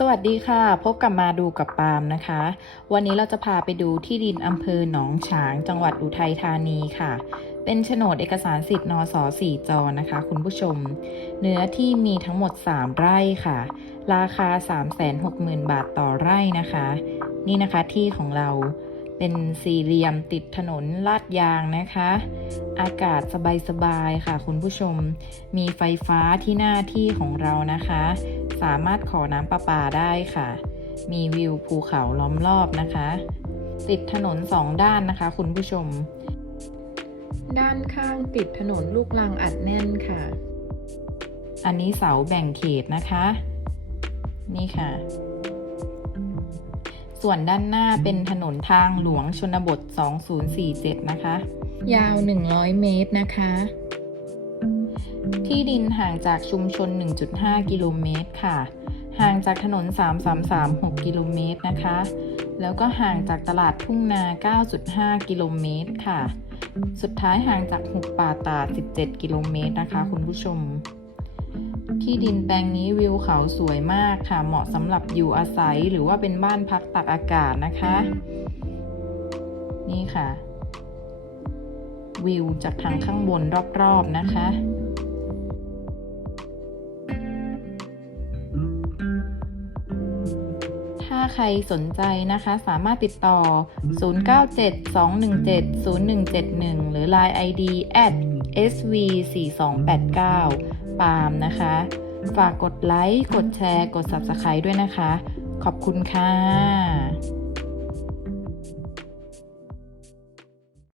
สวัสดีค่ะ พบกับมาดูกับปาล์มนะคะ วันนี้เราจะพาไปดูที่ดินอำเภอหนองฉางจังหวัดอุทัยธานีค่ะ เป็นโฉนดเอกสารสิทธิ์นสสี่จอนะคะ คุณผู้ชม เนื้อที่มีทั้งหมด 3 ไร่ค่ะ ราคา 360,000 บาทต่อไร่นะคะ นี่นะคะที่ของเรา เป็นสี่เหลี่ยมติดถนนลาดยางนะคะ อากาศสบายๆค่ะคุณผู้ชม มีไฟฟ้าที่หน้าที่ของเรานะคะ สามารถขอน้ำประปาได้ค่ะ มีวิวภูเขาล้อมรอบนะคะ ติดถนนสองด้านนะคะคุณผู้ชม ด้านข้างติดถนนลูกลังอัดแน่นค่ะ อันนี้เสาแบ่งเขตนะคะ นี่ค่ะ ส่วนด้านหน้าเป็นถนนทางหลวงชนบท 2047 นะคะ ยาว 100 เมตรนะคะ ที่ดินห่างจากชุมชน 1.5 กิโลเมตรค่ะ ห่างจากถนน 3336 กิโลเมตรนะคะ แล้วก็ห่างจากตลาดทุ่งนา 9.5 กิโลเมตรค่ะ สุดท้ายห่างจากหุบป่าตาด17 กิโลเมตรนะคะ คุณผู้ชม ที่ดินแปลงนี้วิวเขาสวยมากค่ะ เหมาะสำหรับอยู่อาศัยหรือว่าเป็นบ้านพักตักอากาศนะคะ นี่ค่ะ วิวจากทางข้างบนรอบๆนะคะถ้าใครสนใจนะคะสามารถติดต่อ 0972170171 หรือ Line ID sv4289 ปาล์มนะคะ ฝากกดไลค์ กดแชร์ กด Subscribe ด้วยนะคะ ขอบคุณค่ะ